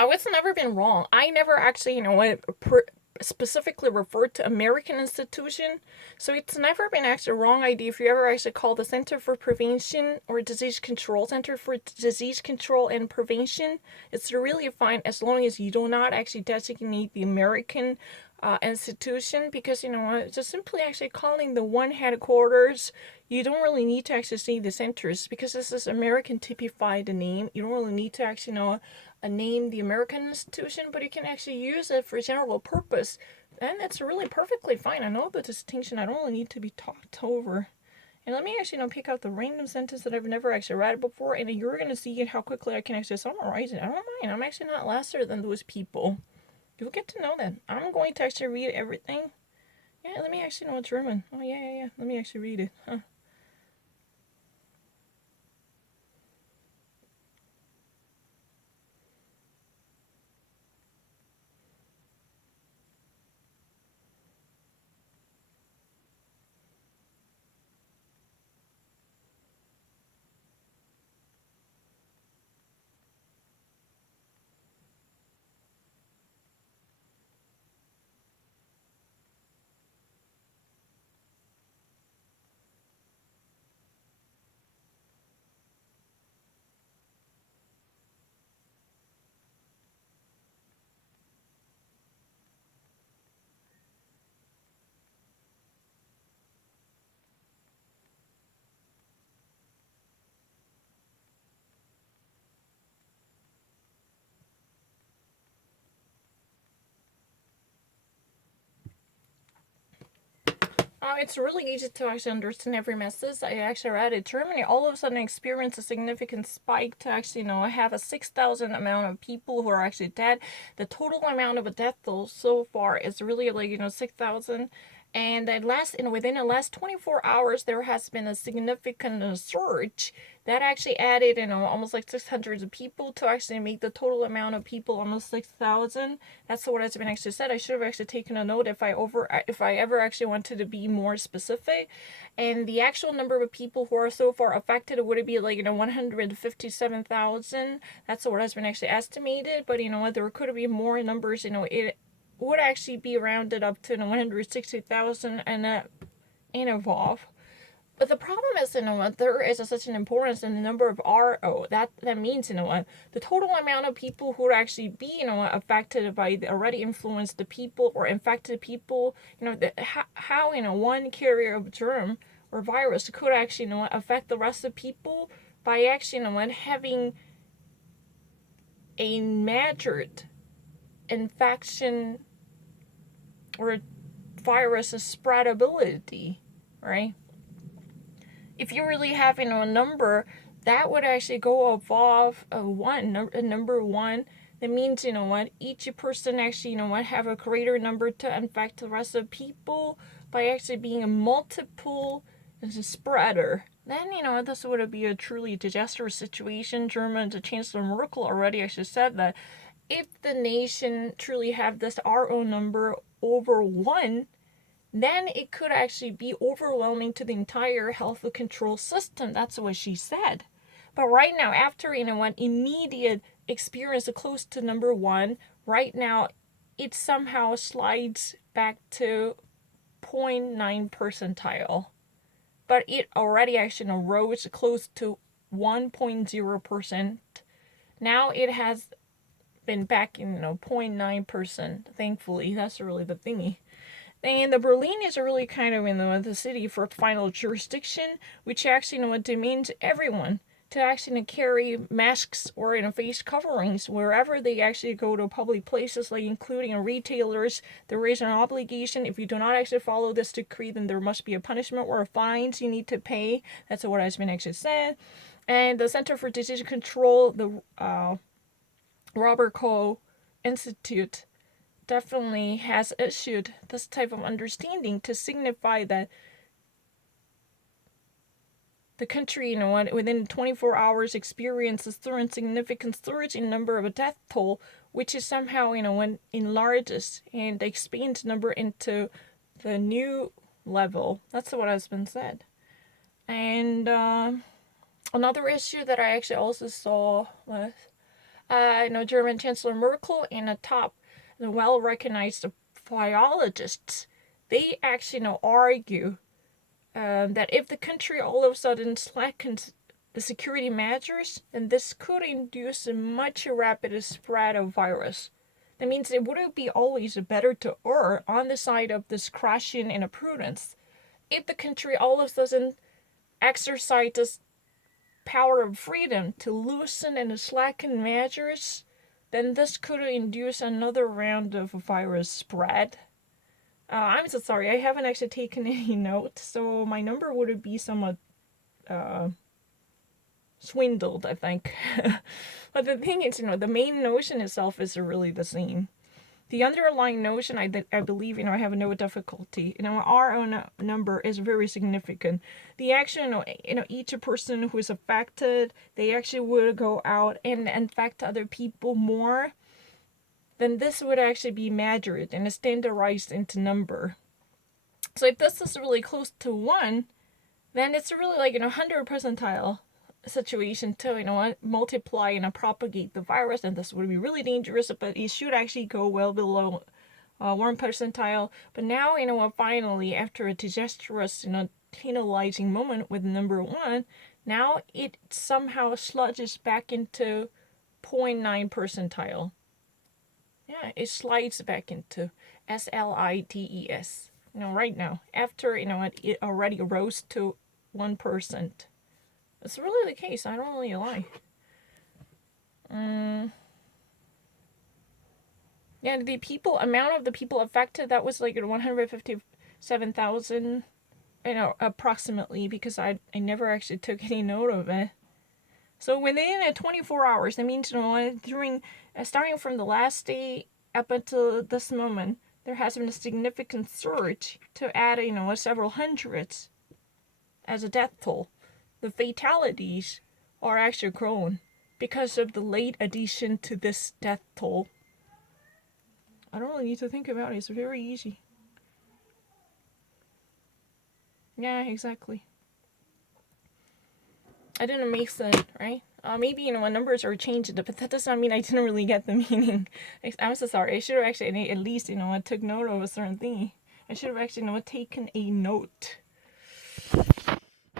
I was never been wrong. I never actually, specifically referred to American institution. So it's never been actually a wrong idea if you ever actually call the Center for Prevention or Disease Control, Center for Disease Control and Prevention. It's really fine as long as you do not actually designate the American institution, because just simply actually calling the one headquarters, you don't really need to actually say the centers, because this is American typified name. You don't really need to actually name the American institution, but you can actually use it for general purpose, and it's really perfectly fine. I know the distinction. I don't really need to be talked over. And let me actually pick out the random sentence that I've never actually read before, and you're gonna see how quickly I can actually summarize it. I don't mind. I'm actually not lesser than those people. You'll get to know that. I'm going to actually read everything. Yeah, let me actually know it's German. Oh yeah. Let me actually read it. Huh. It's really easy to actually understand every message. I actually read it. Germany all of a sudden experienced a significant spike to actually, have a 6,000 amount of people who are actually dead. The total amount of a death toll so far is really like, 6,000. And within the last 24 hours, there has been a significant surge that actually added, almost like 600 people to actually make the total amount of people almost 6,000. That's what has been actually said. I should have actually taken a note if I ever actually wanted to be more specific. And the actual number of people who are so far affected would it be like 157,000. That's what has been actually estimated. But you know what, there could be more numbers. It would actually be rounded up to 160,000 and above. But the problem is, there is such an importance in the number of RO. That means, the total amount of people who would actually be, affected by the already influenced people or infected people. How one carrier of germ or virus could actually, affect the rest of people by actually, having a measured infection or virus spreadability, right? If you really have a number that would actually go above a number one, that means each person actually have a greater number to infect the rest of people by actually being a multiple spreader. Then this would be a truly disastrous situation. German Chancellor Merkel already actually said that if the nation truly have this RO number over one, then it could actually be overwhelming to the entire health control system. That's what she said. But right now, after one immediate experience close to number one, right now it somehow slides back to zero point 0.9 percentile. But it already actually rose close to 1.0%. Now it has been back in 0.9%. Thankfully, that's really the thingy. And the Berlin is really kind of the city for final jurisdiction, which actually demands everyone to actually carry masks or face coverings wherever they actually go to public places, like including retailers. There is an obligation. If you do not actually follow this decree, then there must be a punishment or fines you need to pay. That's what has been actually said. And the Center for Disease Control, the Robert Koch Institute, definitely has issued this type of understanding to signify that the country, within 24 hours experiences through a significant surge in number of a death toll, which is somehow, when enlarges and expands number into the new level. That's what has been said. And another issue that I actually also saw was German Chancellor Merkel and the top, the well-recognized biologists, they actually argue that if the country all of a sudden slackens the security measures, then this could induce a much rapid spread of virus. That means it would be always better to err on the side of discretion and prudence. If the country all of a sudden exercises power of freedom to loosen and slacken measures, then this could induce another round of virus spread. I'm so sorry, I haven't actually taken any notes, so my number would be somewhat swindled, I think. But the thing is, the main notion itself is really the same. The underlying notion, I believe, I have no difficulty. Our own number is very significant. The action, each person who is affected, they actually would go out and infect other people more. Then this would actually be measured and standardized into number. So if this is really close to 1, then it's really like 100 percentile situation to multiply and propagate the virus, and this would be really dangerous, but it should actually go well below 1 percentile. But now finally, after a disastrous tantalizing moment with number 1, now it somehow sludges back into 0.9 percentile. Yeah, it slides back into SLIDES. Right now, after it already rose to 1%. It's really the case. I don't really lie. Yeah, the amount of the people affected, that was like 157,000, approximately, because I never actually took any note of it. So within 24 hours, that means during starting from the last day up until this moment, there has been a significant surge to add several hundreds as a death toll. The fatalities are actually grown because of the late addition to this death toll. I don't really need to think about it. It's very easy. Yeah, exactly. I didn't make sense, right? Maybe, numbers are changed, but that does not mean I didn't really get the meaning. I'm so sorry. I should have actually at least, I took note of a certain thing. I should have actually, taken a note.